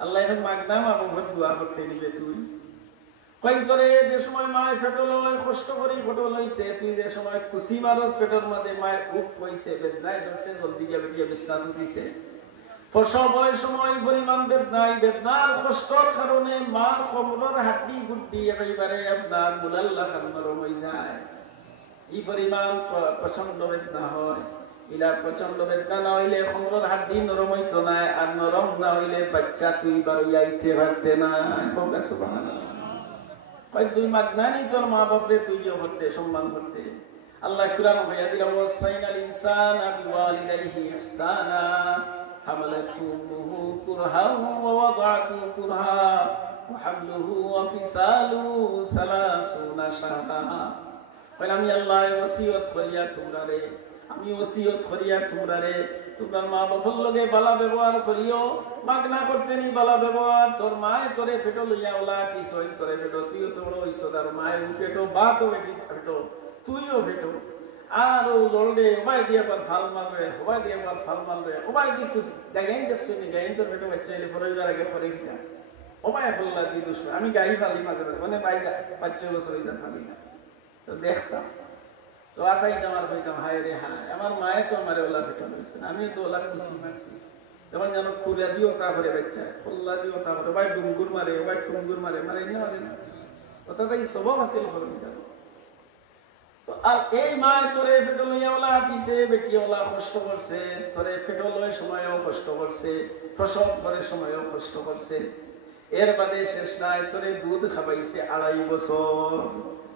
আল্লাহ এখন মাগনাম আবু ঘর দোয়া করতে দিবে তুই কয়েক করে যে সময় মায়ের ফেটো লয় কষ্ট করি ফটো লইছে তুই যে সময় খুশি মানুষ পেটের মধ্যে মায়ের উপ হয়েছে বেদনায় ধরছে জলদি গিয়ে বেটিয়ে বিস্তার দিছে প্রসব সময় পরিমাণ বেদনায় বেদনার কষ্টর কারণে মার কোমরের হাড্ডি গুড্ডি একেবারে আপনার মুলাল্লা নরম হয়ে যায় এই পরিমাণ প্রচন্ড বেদনা হয় ইলা প্রচন্ড বেদনা না হইলে কোমরের হাড্ডি নরম হইতো না আর নরম না হইলে বাচ্চা তুই বাড়াইতে পারতে না সুবহানাল্লাহ তুই মাগনানি তোর মা বাপরে তুই করতে সম্মান করতে আল্লাহ কুরআন হইয়া দিল ওয়াসাইনাল ইনসানা বিওয়ালিদাইহি ইহসানা হামালাতহু উম্মুহু কুরহান ওয়া ওয়াদাআতহু কুরহা ওয়া হামলুহু ওয়া ফিসালুহু 30 শাহরা আমি আল্লাহ ওসিয়ত করিয়া তোমরারে আমি ওসিয়ত করিয়া তোমরারে তোমার মা বাবার লগে বালা ব্যবহার করিও মাগনা করতে নি বালা ব্যবহার তোর মায়ে তোরে পেটো লইয়া ওলা কি সই তোরে পেটো তুইও তো বড় হইছ তার মায়ের পেটো বা তো বেটি পেটো তুইও পেটো আর ও লড়লে ওবাই দিয়ে পর ফাল মারবে ওবাই দিয়ে পর ফাল মারবে ওবাই দি তুই গাইন দেখছিস নি গাইন তোর পেটো বাচ্চা এলে পরে যার আগে পরে গিয়া ওবাই ফল্লা দি দুস আমি গাই ফালি মাঝে মানে বাইজা 5 বছর হইতা ফালি না তো দেখতাম তো আতাই আমার কইতাম হায় রে হায় আমার মায়ে তো আমারে ওলা পেটো লইছে আমি তো ওলা খুশি মারছি যখন জানো খুরিয়া দিও তা করে বাচ্চা ফল্লা দিও তা করে ভাই ডুঙ্গুর মারে ভাই টুঙ্গুর মারে মারে না মারে না কথা তাই স্বভাব আছে হলো জানো তো আর এই মা তোরে পেটো লইয়া ওলা দিছে বেটি ওলা কষ্ট করছে তোরে পেটো লয় সময়ও কষ্ট করছে প্রসব করে সময়ও কষ্ট করছে এর বাদে শেষ নাই তোরে দুধ খাবাইছে 2.5 বছর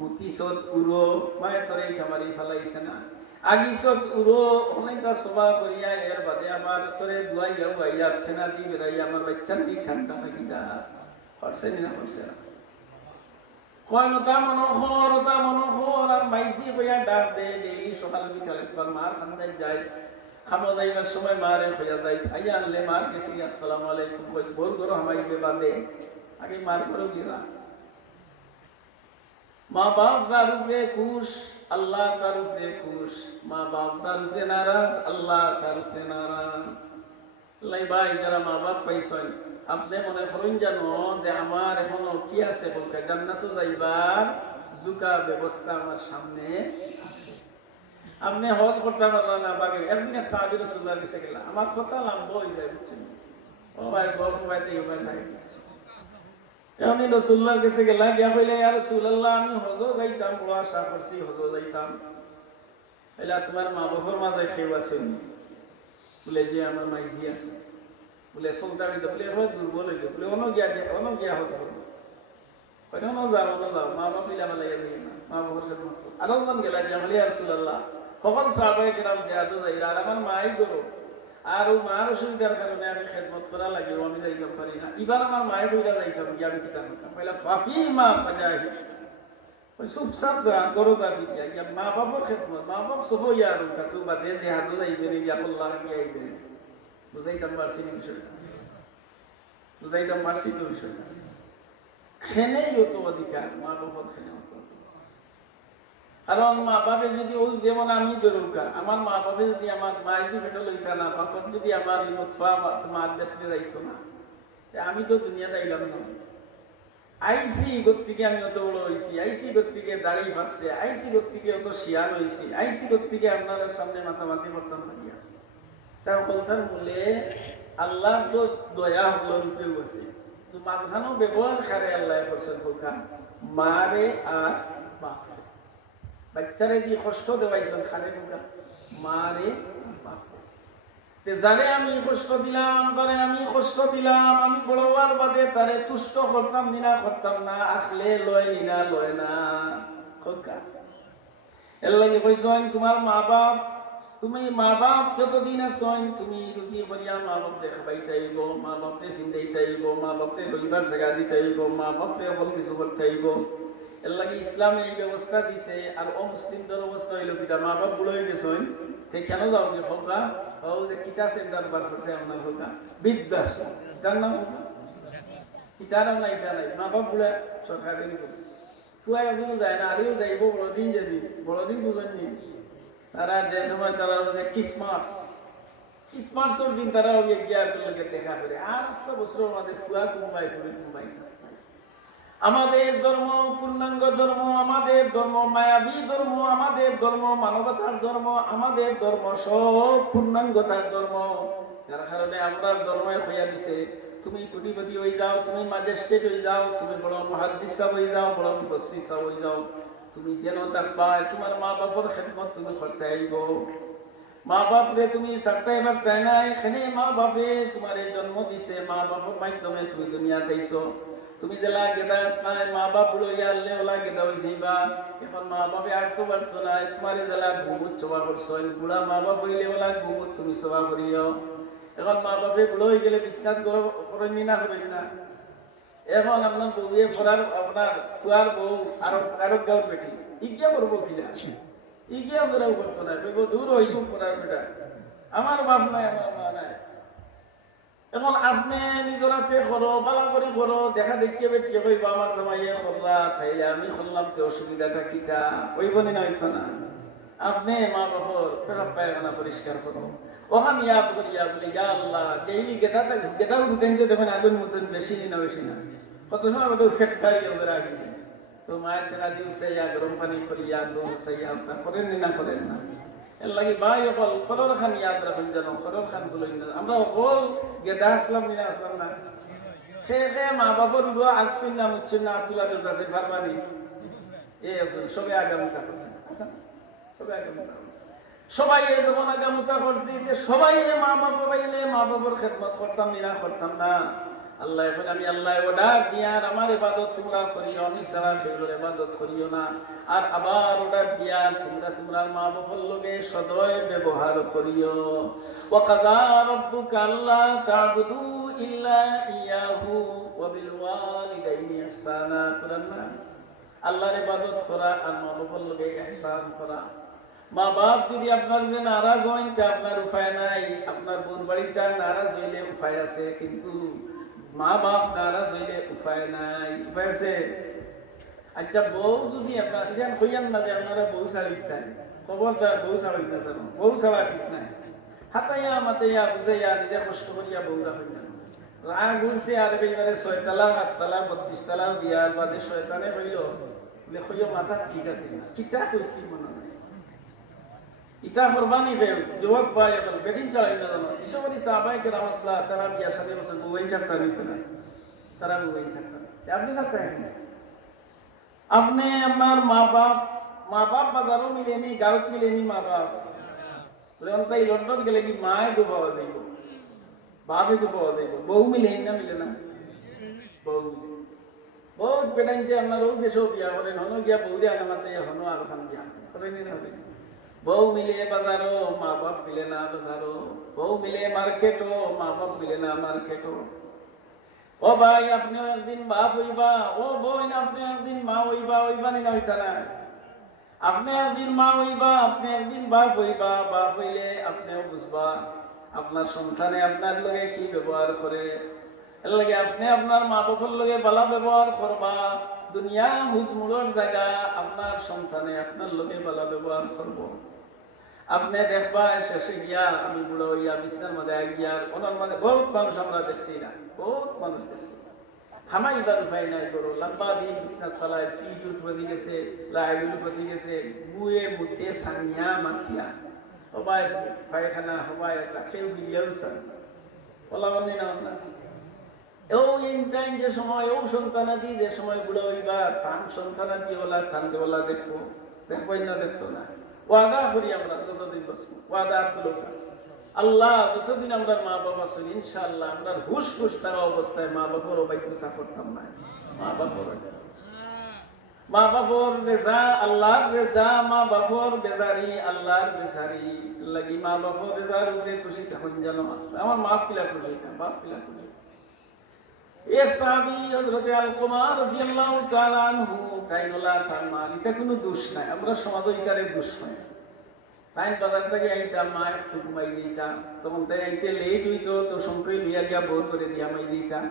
মুতিসত উড়ো মায়ে তোরে খামারি ফেলাইছে না আগিসত উড়ো অনেকটা সভা করিয়া এর বাদে আবার তোরে দুয়াইয়া বাইয়া ফেনা দি বেরাইয়া আমার বাচ্চার কি ঠান্ডা লাগি যা পারছে না পারছে না কয়নতা মনোহর আর মাইসি কইয়া ডাক দে ডেইলি সকাল বিকাল একবার মার খান্দাই যাই খামো যাইবার সময় মারে কইয়া যাই আইয়া আনলে মার গেছি আসসালামু আলাইকুম কইস বল করো হামাইবে বাদে আগে মার করো গিরা মা বাপ তার উপরে খুশ আল্লাহ তার উপরে খুশ মা বাপ তার উপরে নারাজ আল্লাহ তার উপরে নারাজ লাই ভাই যারা মা বাপ পাইছেন আপনি মনে করেন জানো যে আমার এখনো কি আছে বলতে জান্নাত যাইবার জুকা ব্যবস্থা আমার সামনে আপনি হজ করতে পারলেন না বাকি একদিনে সাহাবী রাসূলুল্লাহ কাছে গেলাম আমার কথা লম্বা হয়ে যায় বুঝছেন ও ভাই গল্প বাইতে ইউবাই নাই আমি রাসূলুল্লাহর কাছে গেলাম গিয়া কইলে ইয়া রাসূলুল্লাহ আমি হজ যাইতাম বড় আশা করছি হজ যাইতাম এলা তোমার মা বাবার মাঝে কেউ আছেন বলে যে আমার মাইজি আছে বলে সন্তান বলে হয় দুর্বল হইল বলে অন্য গিয়া হতে হবে অন্য যাও মা বাপ মিলা মালাই না মা বাবার জন্য আরো জন গেলা যে ইয়া রাসূলুল্লাহ সকল সাহাবায়ে কেরাম জিয়াদু যাইরা আর আমার মাই গরো আর ও মার অসুবিধার কারণে আমি খেদমত করা লাগে আমি যাইতাম পারি না এবার আমার মায়ের বইটা যাইতাম গিয়ে আমি কিতাব করতাম পয়লা বাকি মা পাজাই ওই সব সব যা করো দাবি গিয়া মা বাবার খেদমত মা বাপ সব ইয়ার উঠা তো বাদে যে হাত যাইবে নি গিয়া আল্লাহ কি আইবে বুঝাইতাম মারছি বিষয়টা বুঝাইতাম মারছি বিষয়টা খেনেই হতো অধিকার মা বাবার খেনে হতো কারণ মা বাপে যদি ওই যেমন আমি দরুকা আমার মা বাপে যদি আমার মায়ের যদি পেটো লইতা না বাপর যদি আমার এই নথা মার দেখতে যাইতো না আমি তো দুনিয়াতে আইলাম না আইসি ব্যক্তিকে আমি অত বড় হয়েছি আইসি ব্যক্তিকে দাঁড়িয়ে ভাবছে আইসি ব্যক্তিকে অত শিয়াল হয়েছি আইসি ব্যক্তিকে আপনাদের সামনে মাথামাতি করতাম থাকিয়া তার কথার মূলে আল্লাহ তো দয়া হল রূপেও আছে তো মাঝখানেও ব্যবহার খারে আল্লাহ করছেন বোকা মারে আর বাপরে বাচ্চারে দিয়ে কষ্ট দেওয়াইছেন খারে বোকা মারে যারে আমি কষ্ট দিলাম তারে আমি কষ্ট দিলাম আমি বড় হওয়ার বাদে তারে তুষ্ট করতাম না আখলে লয় না খোকা এর লাগে কইছেন তোমার মা বাপ তুমি মা বাপ যতদিন আছেন তুমি রুজি করিয়া মা বাপরে খাবাইতে আইব মা বাপরে ভিন্দাইতে আইব মা বাপরে রইবার জায়গা দিতে আইব মা বাপরে অকল কিছু করতে আইব এর লাগে ইসলামে এই ব্যবস্থা দিছে আর অমুসলিমদের অবস্থা হইল কিটা মা বাপ গুলো হয়ে গেছেন সে কেন যাও যে খোকা ও যে কিতা সেন্টার বার করছে আপনার খোকা বিদ্যাশ্রম তার নাম সীতারাম নাই তা নাই মা বাপ গুলা সরকারি ফুয়াই এখনো যায় না আরেও যাইব বড়দিন বুঝেননি তারা যে সময় তারা যে ক্রিসমাস ক্রিসমাসের দিন তারা ওই গিয়ার লোকে দেখা করে আর 100 বছর আমাদের ফুয়া কুম্বাই আমাদের ধর্ম পূর্ণাঙ্গ ধর্ম, আমাদের ধর্ম মায়াবী ধর্ম, আমাদের ধর্ম মানবতার ধর্ম, আমাদের ধর্ম সব পূর্ণাঙ্গতার ধর্ম। যার কারণে আমরা ধর্মে হইয়া দিছে তুমি কোটিপতি হয়ে যাও, তুমি ম্যাজিস্ট্রেট হয়ে যাও, তুমি বড় মুহাদ্দিস হয়ে যাও, বড় মুফাসসির হয়ে যাও, তুমি যেন থাকবা তোমার মা বাবার খেদমত তুমি করতে আইব। মা বাপরে তুমি সারতে এবার তাই না, এখানে মা বাপে তোমার জন্ম দিছে, মা বাপের মাধ্যমে তুমি দুনিয়াতে আইছো। তুমি জেলা গেদা আসনায় মা বাপ লইয়া আনলে ওলা গেদা হয়েছি বা এখন মা বাপে আঁকতে পারতো না, তোমার জেলা ঘুমুত সভা করছো, বুড়া মা বাপ হইলে ওলা ঘুমুত তুমি সভা করিও। এখন মা বাপে বুড়ো হয়ে গেলে বিস্তার করেনি না করেন না। এখন আপনার বউয়ে পড়ার আপনার কুয়ার বউ আরো গাঁর বেটি ইগিয়া করবো কিনা, ইগিয়া ওরাও করতো না, দূর হইব পড়ার বেটা, আমার বাপ নাই আমার মা নাই। এখন আপনি নিজরাতে করো, বালা করে করো, দেখা দেখিয়ে বেটিয়ে কইব আমার জামাইয়ে করলা তাইলে আমি করলাম, তো অসুবিধাটা কিটা ওই বলি না হইতো না। আপনি মা বাপর পেরাপ পায়খানা পরিষ্কার করো, ওখান ইয়াদ করিয়া বলি ইয়া আল্লাহ ডেইলি গেটাও দুদিন যে দেখেন আগুন মতন বেশি না বেশি না, কত সময় ওদের ফ্যাক্টরি ওদের আগে তো মায়ের তেনা দিয়েছে ইয়া গরম পানি করিয়া দোষ ইয়া আপনার করেন না করেন না। এর লাগে ভাই অকল খরর খান ইয়াদ রাখুন যেন, খরর খান বলে আমরা অকল গেদা আসলাম না আসলাম না সে মা বাবার উড়ো আসছেন না মুচ্ছেন না তুলা আছে বারবারই এ সবে আগামীটা করছেন, সবে আগামীটা সবাই যখন আগামীটা করছি যে সবাই মা বাবা পাইলে মা বাবার খেদমত করতাম না করতাম না। আল্লাহ এখন আমি আল্লাহ অর্ডার দিয়ার আমার ইবাদত তোমরা করিও, আমি ছাড়া সেগুলোর ইবাদত করিও না। আর আবার অর্ডার দিয়ার তোমরা মা বাবার লগে সদয় ব্যবহার করিও। ওয়াকাযা রাব্বুকা আল্লা তা'বুদু ইল্লা ইয়াহু ওয়া বিল ওয়ালিদাইনি ইহসানা। আল্লাহর ইবাদত করা আর মা বাবার লগে ইহসান করা। মা বাপ যদি আপনার নারাজ হইন তা আপনার উপায় নাই, আপনার বোন বাড়িটা নারাজ হইলে উপায় আছে, কিন্তু মা বাপ নারাজ হইলে উপায় নাই। উপায় আছে? আচ্ছা বউ যদি আপনার হইয়ান না যে আপনারা বউ ছাড়িতেন, খবরদার বউ ছাড়িত না জানো, বউ ছাড়া ঠিক নাই। হাতাইয়া মাতাইয়া বুঝাইয়া নিজে কষ্ট করিয়া বউরা হইল রাগ ঘুরছে আর এইবারে 6 তালা 8 তালা 32 তালাও দিয়া বাদে শয়তানে হইল বলে হইয়া মাথা ঠিক আছে না, কিতা কইছি মনে নাই ইতা কুরবানি বে যুবক ভাই এবং বেদিন চালাই না জানো। বিশ্বকবি সাহাবায়ে কেরাম তারা বিয়া শাদী করছে বউই ছাড়তা নিত না, তারা বউই ছাড়তা না। আপনি ছাড়তা না, আপনি আপনার মা বাপ বাজারও মিলেনি, গাঁৱত মিলেনি মা বাপ তাই লন্ডন গেলে কি মায়ে গো পাওয়া যাইব, বাপে গো পাওয়া যাইব, বউ মিলে না মিলে না, বউ বহুত বেটাইছে আপনার ও দেশেও বিয়া করেন, হনো গিয়া বউরে আগামাতে হনো আর খান বিয়া করেন না হবে। বউ মিলে বাজারও মা বাপ মিলে না বাজারও, বউ মিলে মার্কেটও মা বাপ মিলে না মার্কেটও। ও ভাই আপনিও একদিন বাপ হইবা, ও বোন আপনি একদিন মা হইবা, হইবানি না হইতা না। আপনি একদিন মা হইবা, আপনি একদিন বাপ হইবা, বাপ হইলে আপনিও বুঝবা আপনার সন্তানে আপনার লগে কি ব্যবহার করে। এর লাগে আপনি আপনার মা বাপের লগে ভালো ব্যবহার করবা, দুনিয়া হুজমুড়র জায়গা আপনার সন্তানে আপনার লগে ভালো ব্যবহার করবো। আপনি দেখবা শেষে গিয়া আমি বুড়ো হইয়া বিছনার মধ্যে গিয়ার ওনার মধ্যে বহুত মানুষ আমরা দেখছি না, বহুত মানুষ দেখছি হামাইবার উপায় নাই, করো লম্বা দিন বিছনার তলায় পিঠ উঠে গেছে, লাইগুলো পচে গেছে, বুয়ে মুটে সানিয়া মাতিয়া সবাই পায়খানা সবাই কেউ গিলিয়েওছেন বলা বলি না না। যে সময় ও সন্তানাদি যে সময় বুড়ো হইবা তান সন্তানাদি ওলা তানকে ওলা দেখবো, দেখবোই না দেখতো না। ওয়াদা করি আমরা যতদিন বসবো, ওয়াদা তুলকা আল্লাহ যতদিন আমরা মা বাবা শুনি ইনশাআল্লাহ আমরা হুশ হুশ থাকা অবস্থায় মা বাবার অবাইকতা করতাম না। মা বাবার রেজা আল্লাহর রেজা, মা বাবার বেজারি আল্লাহর বেজারি লাগি মা বাবার রেজার উপরে খুশি তখন যেন আমার মা পিলা খুশি বাপ পিলা খুশি। এক সাহাবী হযরত আলকমা রাদিয়াল্লাহু তাআলা আনহু কাইনুল্লাহ তার মাল এটা কোনো দোষ নাই, আমরা সমাজইকারে দোষ নাই। তাই বাজার থেকে আইতাম মা একটু ঘুমাই দিতাম, তখন তাই আইতে লেট হইতো তো সংখ্যায় লিয়া গিয়া বোর করে দিয়া মাই দিতাম,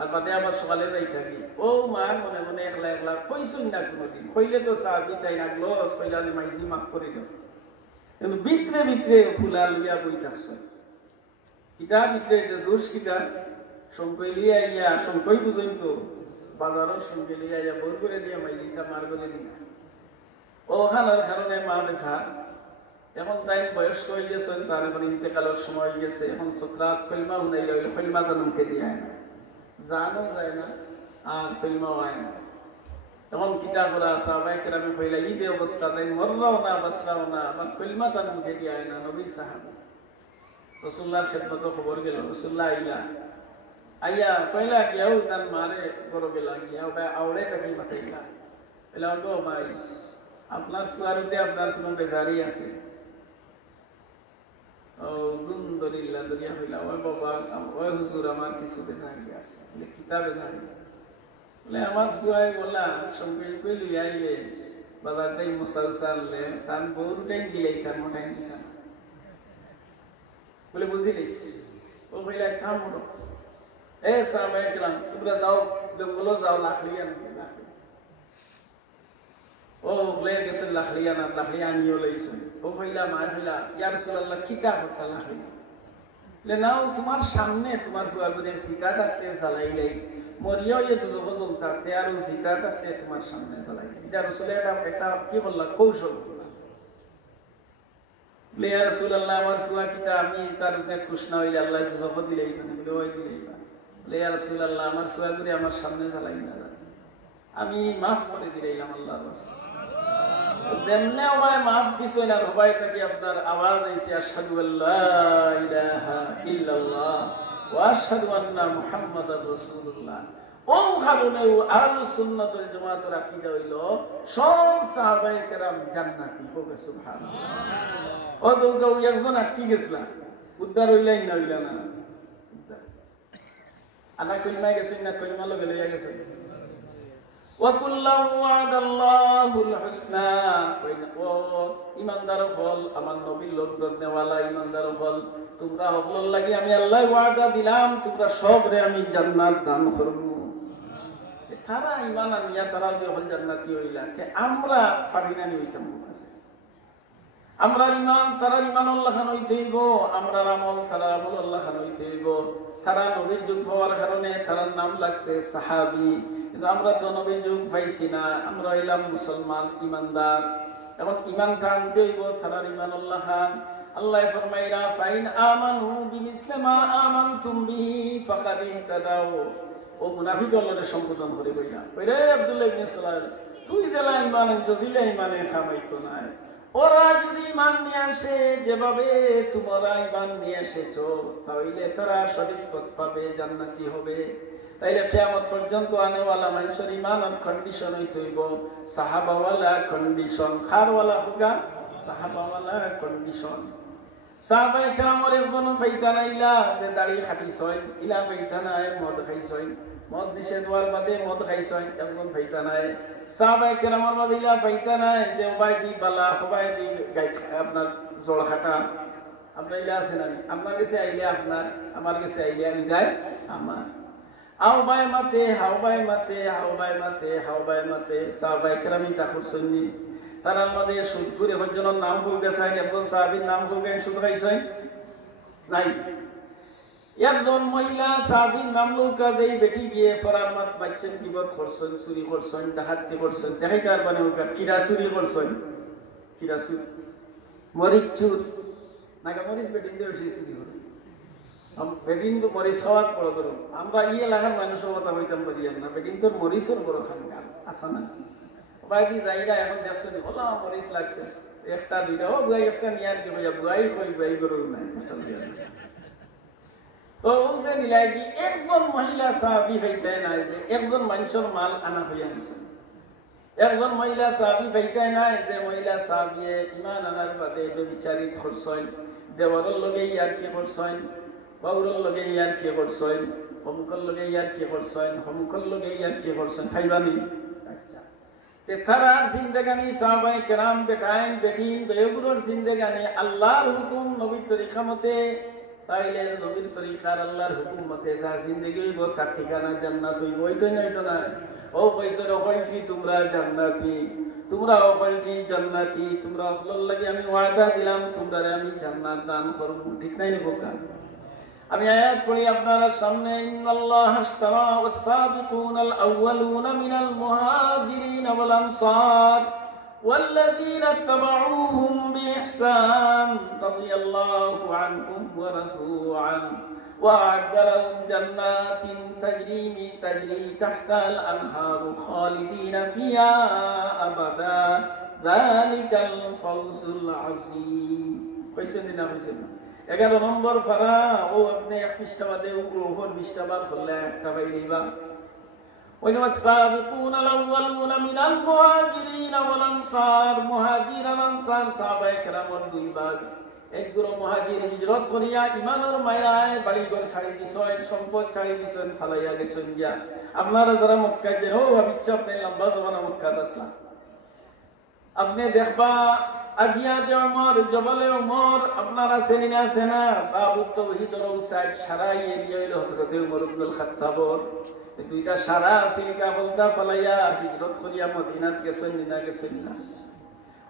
আর বাদে আবার সকালে যাই থাকি। ও মা মনে মনে একলা একলা কইসুন না কোনোদিন, কইলে তো সাহাবী তাই লাগলো কইলালে মাইজি মাফ করে দাও, কিন্তু ভিতরে ভিতরে ফুলা লইয়া বই থাকছে কিতাব ভিতরে দোষ কিতাব সংকই লিয়ে আইয়া সংকই বুঝেন তো বাজারের সঙ্গে লিয়ে আইয়া বোর করে দিয়ে মাইলিটা মার বলে দিন ওখানের কারণে মা বেসা এখন তাই বয়স্ক হয়ে গেছেন তার এখন ইন্তেকালের সময় গেছে এখন সুকরাত কলমা উনাই রইল কলমা তো মুখে দিয়ে আয় না জানো যায় না আর কলমাও আয় না তখন কিতাবরা সাহাবায়ে কেরামে কইলা এই যে অবস্থা তাই মররাও না বাসরাও না আমার কলমা তো মুখে দিয়ে আয় না নবী সাহাবা রাসূলুল্লাহর খেদমতে খবর গেল রাসূলুল্লাহ আইয়া কইলা গিয়াও তার মারে বড় গেলা গিয়াও আওড়ে তাকে মাথাইলা এলা গো ভাই আপনার সুয়ারিতে আপনার কোনো বেজারি আছে ও আলহামদুলিল্লাহ দুনিয়া হইলা ওই বাবা ওই হুজুর আমার কিছু বেজারি আছে বলে কিতাবে জানি বলে আমার দুয়াই বলা সঙ্গে কই লই আইলে বাজারটাই মুসালসাল লে তান বউটাই দিলেই তার মোটাই দিতাম বলে বুঝিলিস ও কইলা কাম হলো এ সাহাবায়ে কেরাম তোমরা যাও জঙ্গলে যাও লাখলিয়া ও বলে গেছে লাখলিয়া না লাখলিয়া নিও লইছে ও কইলা মার হইলা ইয়া রাসূলুল্লাহ কিতা কথা লাখলিয়া লে নাও তোমার সামনে তোমার ফুয়াগুনে সিটা থাকতে চালাইলেই মরিয়াও এ দুজো জ্বলতা তে আর সিটা থাকতে তোমার সামনে চালাই এটা রাসূলের একটা কি বললা কৌশল লে ইয়া রাসূলুল্লাহ আমার ফুয়া কিতা আমি তার উপরে খুশি না হইলে আল্লাহ দুজো দিলেই মানে বলে ওই দিলেই লে ইয়া রাসূলুল্লাহ আমার ফুয়াগুনে আমার সামনে চালাই না আমি মাফ করে দিলাম আল্লাহর রাসূল যেমনে আমায় মাফ দিছেন আর সবাই থেকে আপনার আওয়াজ আইছে আশহাদু আল্লা ইলাহা ইল্লাল্লাহ ওয়া আশহাদু আন্না মুহাম্মাদার রাসূলুল্লাহ ও কারণে আহলুস সুন্নাত ওয়াল জামাতের আকীদা হইল সব সাহাবায়ে কেরাম জান্নাতি হবে সুবহানাল্লাহ ও দুগো একজন আটকি গেছলা উদ্ধার হইলাই না হইলা না আলা কইমা গেছেন না কইমা লগে লইয়া গেছেন وَكُلًّا وَعَدَ اللَّهُ الْحُسْنَى ইমানদার হল আমার নবীর লোকজন নেওয়ালা ইমানদার হল তোমরা হবল লাগি আমি আল্লাহ ওয়াদা দিলাম তোমরা সবরে আমি জান্নাত দান করব তারা ঈমান আনিয়া তারা যে হল জান্নাতি হইলা তে আমরা পারি না হইতাম আমরা ঈমান তারা ঈমান আল্লাহ খান হইতেইব আমরা আমল তারা আমল আল্লাহ খান হইতেইব তারা নবীর যুগ হওয়ার কারণে তার নাম লাগছে সাহাবী কিন্তু আমরা তো নবীর যুগ পাইছি না আমরা হইলাম মুসলমান ইমানদার এখন ঈমান খান দেইব তারা ঈমান আল্লাহ খান আল্লাহ ফরমাইরা ফাইন আমানু বিমিসলিমা আমানতুম বিহি ফাকাদ ইহতাদাউ ও মুনাফিক আল্লাহর সম্বোধন করে কইলা কইরে আব্দুল্লাহ ইবনে সালাম তুই জেলা ঈমান জজিলা ঈমানে খামাইতো না ওরা যদি ঈমান নিয়ে আসে যেভাবে তোমরা ঈমান নিয়ে এসেছো তাহলে তারা সঠিক পথ পাবে জান্নাতি হবে তাইলে কিয়ামত পর্যন্ত আনেওয়ালা মানুষের ঈমান আর কন্ডিশন হইব সাহাবাওয়ালা কন্ডিশন খারওয়ালা হোগা সাহাবাওয়ালা কন্ডিশন সাহাবায়ে কেরামের একজন পাইতানা ইলা যে দাড়ি খাটিছয় ইলা পাইতানা মদ খাইছয় মদ নিষেধ হওয়ার বাদে মদ খাইছয় একজন পাইতানা সাহাবায়ে কেরামের মধ্যে ইলা পাইতানা যে ওবাই দি বালা ওবাই দি গাই আপনার জল খাটা আপনার ইলা আছে না আপনার কাছে আইলে আপনার আমার কাছে আইলে আমি যাই আমার আওবাই মাতে হাওবাই মাতে হাওবাই মাতে হাওবাই মাতে সাহাবায়ে কেরাম তা করছনি তার মধ্যে সুদপুরে হজনের নাম ভুল গেছে একজন সাহাবীর নাম ভুল গেছে শুধু খাইছেন নাই একজন মহিলা সাহাবীর নাম লৌকা দেই বেটি গিয়ে ফরামাত বাচ্চন বিপদ করছেন চুরি করছেন ডাকাতি করছেন দেখাইতার মানে ওকা কিরা চুরি করছেন কিরা চুরি মরিচ চুর নাগা মরিচ বেটি দিয়ে বেশি চুরি করে বেডিন তো মরিচ খাওয়ার বড় বড় আমরা ইয়ে লাগার মানুষের কথা হইতাম পারিয়ান না বেডিন তোর মরিচের বড় খানকার আসা না বাইদি যাইরা এখন দেখছেন ওলা মরিচ লাগছে একটা দুইটা ও বুয়াই একটা নিয়ে আর কি ভাইয়া বুয়াই কই বুয়াই করো না তো ওকে মিলাই কি একজন মহিলা সাহাবী হইতে নাই যে একজন মানুষের মাল আনা হইয়া গেছে একজন মহিলা সাহাবী হইতে নাই যে মহিলা সাহাবীয়ে ঈমান আনার বাদে বিচারিত করছেন দেওয়ারের লগে ইয়ার কি করছেন বাউরের লগে ইয়ার কি করছেন হমুকর লগে ইয়ার কি করছেন হমুকর লগে ইয়ার কি করছেন খাইবানি তে তারা জিন্দেগানি সাহাবায়ে কেরাম বেটাইন বেটিন দয়গুলোর জিন্দেগানি আল্লাহর হুকুম নবীর তরিকা মতে তাইলে নবীর তরিকার আল্লাহর হুকুম মতে যা জিন্দেগি হইব তার ঠিকানা জান্নাত হইব ওইটাই নইতো না ও কইছর ওই কি তোমরা জান্নাতি তোমরা ওই কি জান্নাতি তোমরা আল্লাহর লাগি আমি ওয়াদা দিলাম তোমরা আমি জান্নাত দান করব ঠিক নাই নে বোকা আমি আয়াত পড়ি আপনার সামনে ইন্নাল্লাহ আশতারা ওয়াস-সাবিকুনাল আউওয়ালুনা মিনাল মুহাজিরিন ওয়াল আনসার والذين اتبعوهم بإحسان رضي الله عنهم ورضوا عنه وأعد لهم جنات تجري تحتها الأنهار خالدين فيها أبدا ذلك الفوز العظيم কইছেন না কইছেন 11 নম্বর পারা ও আপনি এক পৃষ্ঠাবাদে উপর পৃষ্ঠাবার করলে একটা পাইবা والسابقون الأولون من المهاجرين والأنصار مهاجر والأنصار সাহাবায়ে কেরামের দুই ভাগ এক গুরু মুহাজির হিজরত করিয়া ঈমানের মায়ায় বাড়িঘর ছাড়ি দিছেন সম্পদ ছাড়ি দিছেন ফালাইয়া গেছেন গিয়া আপনারা যারা মক্কায় যে ও ভাবিচ্ছ আপনি লম্বা জমানা মক্কাত আসলাম আপনি দেখবা আজিয়া যে ওমর জবলে ওমর আপনারা চেনি না চেনা বাবু তাওহীদের সাইড সারাই এরিয়া হলো হযরত ওমর ইবনুল খাত্তাবর দুইটা সারা আছে কাবলটা ফালাইয়া হিজরত করিয়া মদিনাত গেছেন না গেছেন না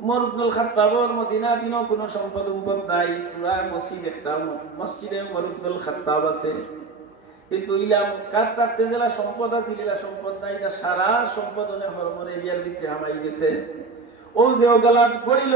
ওমর ইবনুল খাত্তাবর মদিনা দিনো কোনো সম্পদ নাই পুরা মসজিদ একটা মসজিদে ওমর ইবনুল খাত্তাব আছে কিন্তু ইলা মক্কা থাকতে জেলা সম্পদ আছে ইলা সম্পদ নাই এটা সারা সম্পদ অনেক হরমর এরিয়ার ভিতরে হামাই গেছে ও দেওগালা গড়িল